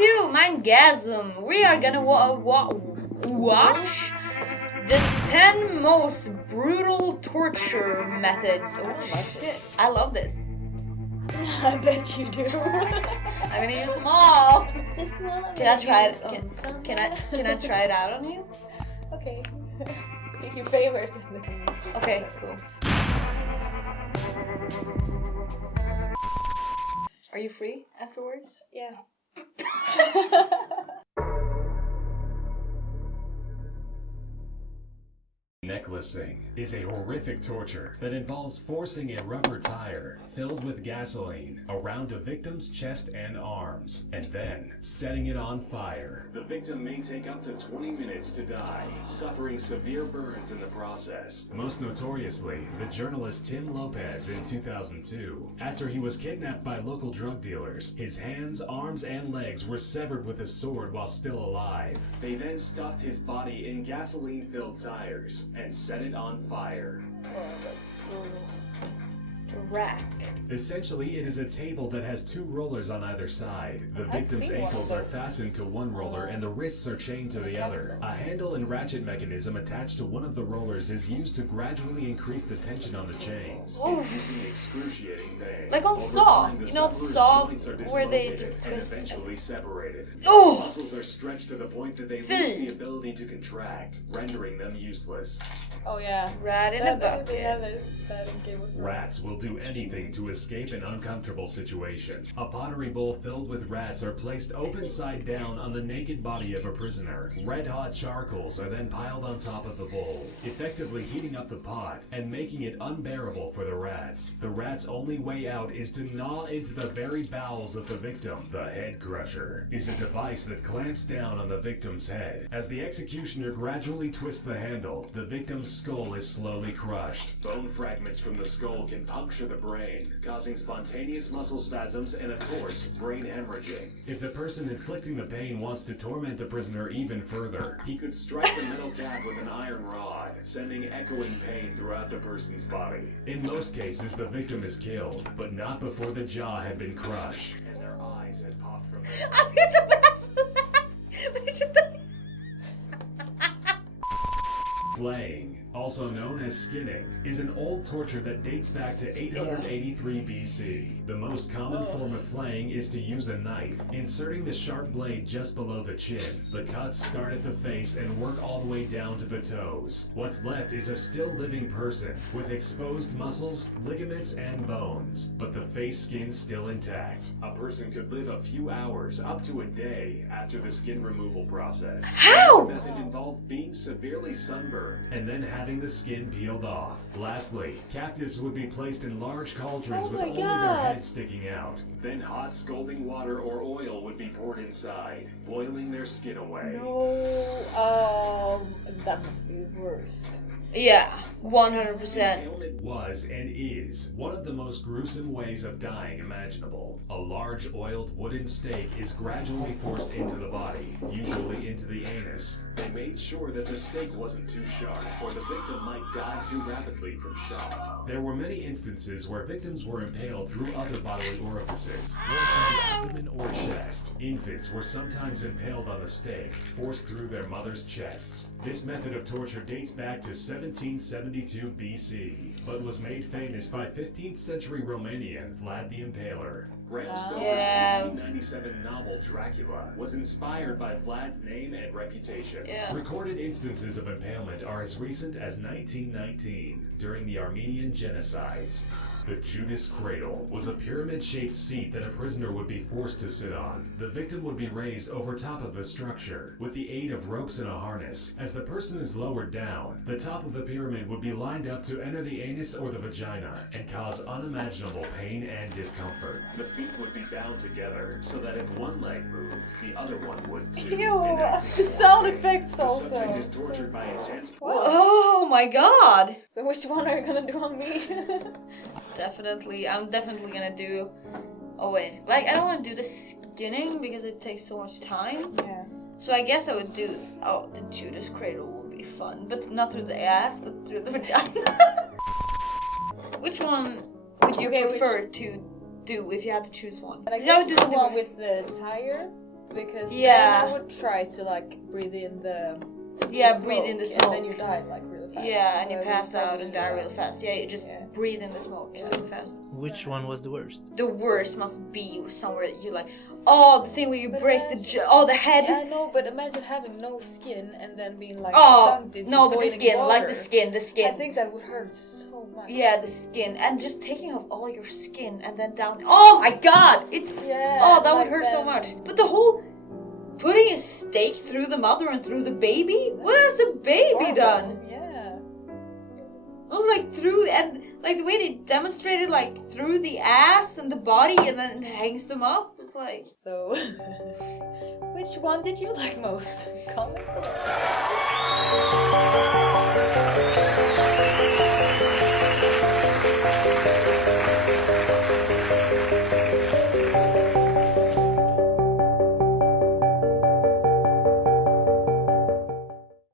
to Mindgasm. We are gonna watch the 10 most brutal torture methods. Oh shit, I love this. I bet you do. I'm gonna use them all. This one. Can I try it? Can I try it out on you? Okay. Pick your favorite. Okay, cool. Are you free afterwards? Yeah. Necklacing is a horrific torture that involves forcing a rubber tire filled with gasoline around a victim's chest and arms, and then setting it on fire. The victim may take up to 20 minutes to die, suffering severe burns in the process. Most notoriously, the journalist Tim Lopez in 2002. After he was kidnapped by local drug dealers, his hands, arms, and legs were severed with a sword while still alive. They then stuffed his body in gasoline-filled tires and set it on fire. Oh, that's brutal. Rack. Essentially, it is a table that has two rollers on either side. The victim's seen one of ankles are those. fastened to one roller and the wrists are chained to the other. A handle and ratchet mechanism attached to one of the rollers is used to gradually increase the tension on the chains, inducing excruciating pain. Like on Over Saw. time, the You know sufferer's Saw, joints are where they dislocated just and twist. eventually separated. Oh! Muscles are stretched to the point that they lose Fy. the ability to contract, rendering them useless. Oh yeah. Rat in a They have bucket. that in Game of Thrones. Rats will do anything to escape an uncomfortable situation. A pottery bowl filled with rats are placed open side down on the naked body of a prisoner. Red-hot charcoals are then piled on top of the bowl, effectively heating up the pot and making it unbearable for the rats. The rat's only way out is to gnaw into the very bowels of the victim. The head crusher is a device that clamps down on the victim's head. As the executioner gradually twists the handle, the victim's skull is slowly crushed. Bone fragments from the skull can puncture the brain, causing spontaneous muscle spasms and, of course, brain hemorrhaging. If the person inflicting the pain wants to torment the prisoner even further, he could strike the metal cap with an iron rod, sending echoing pain throughout the person's body. In most cases, the victim is killed, but not before the jaw had been crushed and their eyes had popped from their I feel so bad for that. But it's just like... Flaying, also known as skinning, is an old torture that dates back to 883 BC. The most common form of flaying is to use a knife, inserting the sharp blade just below the chin. The cuts start at the face and work all the way down to the toes. What's left is a still living person, with exposed muscles, ligaments, and bones, but the face skin still intact. A person could live a few hours, up to a day, after the skin removal process. How? The method involved being severely sunburned and then having the skin peeled off. Lastly, captives would be placed in large cauldrons Oh with my only their God. heads sticking out. Then hot scalding water or oil would be poured inside, boiling their skin away. No. That must be the worst. Yeah, 100%. Impalement was and is one of the most gruesome ways of dying imaginable. A large oiled wooden stake is gradually forced into the body, usually into the anus. They made sure that the stake wasn't too sharp, or the victim might die too rapidly from shock. There were many instances where victims were impaled through other bodily orifices, or through the abdomen or chest. Infants were sometimes impaled on the stake, forced through their mothers' chests. This method of torture dates back to 1772 BC, but was made famous by 15th century Romanian Vlad the Impaler. Bram Stoker's Yeah. 1897 novel Dracula was inspired by Vlad's name and reputation. Yeah. Recorded instances of impalement are as recent as 1919, during the Armenian genocides. The Judas Cradle was a pyramid-shaped seat that a prisoner would be forced to sit on. The victim would be raised over top of the structure, with the aid of ropes and a harness. As the person is lowered down, the top of the pyramid would be lined up to enter the anus or the vagina, and cause unimaginable pain and discomfort. The feet would be bound together, so that if one leg moved, the other one would too. Ew. enacting The sound warning. effects The also. subject is tortured by intense Oh my god! So which one are you gonna do on me? I'm definitely gonna do... Oh wait, like I don't want to do the skinning because it takes so much time. Yeah. So I guess I would do... Oh, the Judas Cradle will be fun. But not through the ass, but through the vagina. Which one would you Okay, prefer to do if you had to choose one? And I Because I would guess do the something one with... with the tire. Because Yeah. then I would try to like breathe in the breathe in the and smoke. then you die like really fast. Yeah, and So you would pass out probably and do die that. real fast. Yeah, you just Yeah. breathe in the smoke so fast. Which one was the worst? The worst must be somewhere that you like, oh, the thing where you But break imagine- the head. Yeah, I know, but imagine having no skin and then being like Oh, sunk into no, but the boiling skin, water. like the skin. I think that would hurt so much. Yeah, the skin, and just taking off all your skin and then down. Oh my god, it's Yeah, that would like hurt so then- much. But the whole putting a stake through the mother and through the baby. What has the baby Horrible. done? Yeah. It was like through and like the way they demonstrated like through the ass and the body and then hangs them up. It's like So, which one did you like most? Comment below.